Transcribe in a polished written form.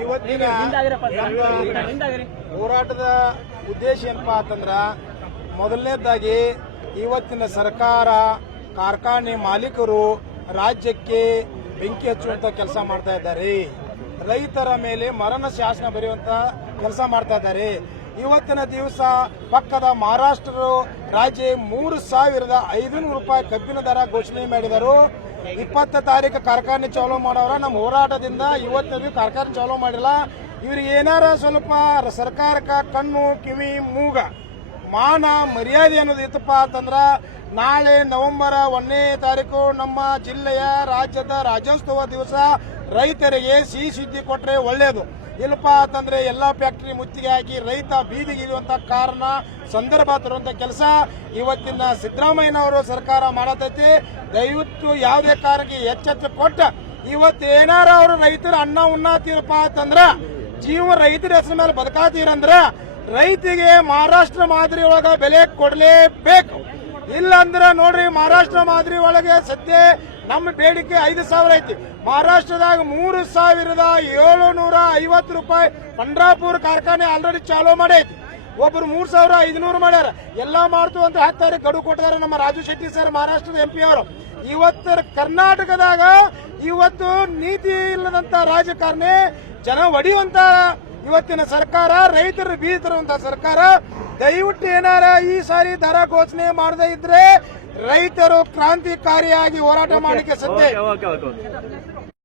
ಇವತ್ತಿನ ಹೋರಾಟದ ಉದ್ದೇಶ ಏನಪ್ಪಾ ಅಂತಂದ್ರ ಮೊದಲನೇದಾಗಿ ಇವತ್ತಿನ ಸರ್ಕಾರ ಕಾರ್ಖಾನೆ ಮಾಲೀಕರು ರಾಜ್ಯಕ್ಕೆ ಬೆಂಕಿ ಹಚ್ಚುವಂತ ಕೆಲಸ ಮಾಡ್ತಾ ಇದ್ದಾರೆ. ರೈತರ ಮೇಲೆ ಮರಣ ಶಾಸನ ಬರೆಯುವಂತ ಕೆಲಸ ಮಾಡ್ತಾ ಇದ್ದಾರೆ. ಇವತ್ತಿನ ದಿವಸ ಪಕ್ಕದ ಮಹಾರಾಷ್ಟ್ರ ರಾಜ್ಯ 3,500 ರೂಪಾಯಿ ಕಬ್ಬಿನ ದರ ಘೋಷಣೆ ಮಾಡಿದರು. 20 ತಾರೀಕು ಕಾರ್ಖಾನೆ ಚಾಲೂ ಮಾಡೋರ ನಮ್ಮ ಹೋರಾಟದಿಂದ ಇವತ್ತಿನ ಕಾರ್ಖಾನೆ ಚಾಲೂ ಮಾಡಿಲ್ಲ. ಇವ್ರಿಗೆ ಏನಾರ ಸ್ವಲ್ಪ ಸರ್ಕಾರಕ್ಕೆ ಕಣ್ಣು ಕಿವಿ ಮೂಗ ಮಾನ ಮರ್ಯಾದೆ ಅನ್ನೋದು ಇತ್ತಪ್ಪ ಅಂತಂದ್ರ ನಾಳೆ ನವೆಂಬರ್ 1ನೇ ತಾರೀಕು ನಮ್ಮ ಜಿಲ್ಲೆಯ ರಾಜ್ಯದ ರಾಜ್ಯೋತ್ಸವ ದಿವಸ ರೈತರಿಗೆ ಸಿಹಿ ಸುದ್ದಿ ಕೊಟ್ರೆ ಒಳ್ಳೇದು. ಇಲ್ಲಪ್ಪ ಅಂತಂದ್ರೆ ಎಲ್ಲಾ ಫ್ಯಾಕ್ಟರಿ ಮುತ್ತಿಗೆ ಹಾಕಿ ರೈತ ಬೀದಿಗೆ ಇರುವಂತ ಕಾರಣ ಸಂದರ್ಭ ತರುವಂತ ಕೆಲಸ ಇವತ್ತಿನ ಸಿದ್ದರಾಮಯ್ಯನವರು ಸರ್ಕಾರ ಮಾಡತೈತಿ. ದಯವಿಟ್ಟು ಯಾವುದೇ ಕಾರಣಕ್ಕೆ ಎಚ್ಚೆತ್ತು ಕೊಟ್ಟ ಇವತ್ತೇನಾರ ಅವರು ರೈತರು ಅನ್ನ ಉಣ್ಣಾತೀರಪ್ಪ ಅಂತಂದ್ರ ಜೀವ ರೈತರ ಹೆಸರ ಮೇಲೆ ಬದುಕಾತೀರಂದ್ರ ರೈತಿಗೆ ಮಹಾರಾಷ್ಟ್ರ ಮಾದರಿ ಒಳಗ ಬೆಲೆ ಕೊಡಲೇಬೇಕು. ಇಲ್ಲಂದ್ರ ನೋಡ್ರಿ ಮಹಾರಾಷ್ಟ್ರ ಮಾದರಿ ಒಳಗೆ ಸದ್ಯ ನಮ್ಮ ಬೇಡಿಕೆ 5,000 ಐತಿ. ಮಹಾರಾಷ್ಟ್ರದಾಗ 3,750 ರೂಪಾಯಿ ಪಂಡ್ರಾಪುರ ಕಾರ್ಖಾನೆ ಆಲ್ರೆಡಿ ಚಾಲೂ ಮಾಡೈತಿ. ಒಬ್ರು 3,500 ಮಾಡ್ಯಾರ. ಎಲ್ಲಾ ಮಾಡ್ತು ಅಂತ ಹಾಕ್ತಾರೆ, ಗಡು ಕೊಟ್ಟಿದ್ದಾರೆ ನಮ್ಮ ರಾಜು ಶೆಟ್ಟಿ ಸರ್ ಮಹಾರಾಷ್ಟ್ರದ MP ಅವರು. ಇವತ್ತು ಕರ್ನಾಟಕದಾಗ ಇವತ್ತು ನೀತಿ ಇಲ್ಲದಂತ ರಾಜಕಾರಣಿ ಜನ ಒಡೆಯುವಂತ ಇವತ್ತಿನ ಸರ್ಕಾರ, ರೈತರು ಬೀದಿ ತರುವಂತ ಸರ್ಕಾರ. ದಯವಿಟ್ಟು ಏನಾರ ಈ ಸಾರಿ ದರ ಘೋಷಣೆ ಮಾಡದೇ ಇದ್ರೆ ರೈತರು ಕ್ರಾಂತಿಕಾರಿಯಾಗಿ ಹೋರಾಟ ಮಾಡಲಿಕ್ಕೆ ಸದ್ಯ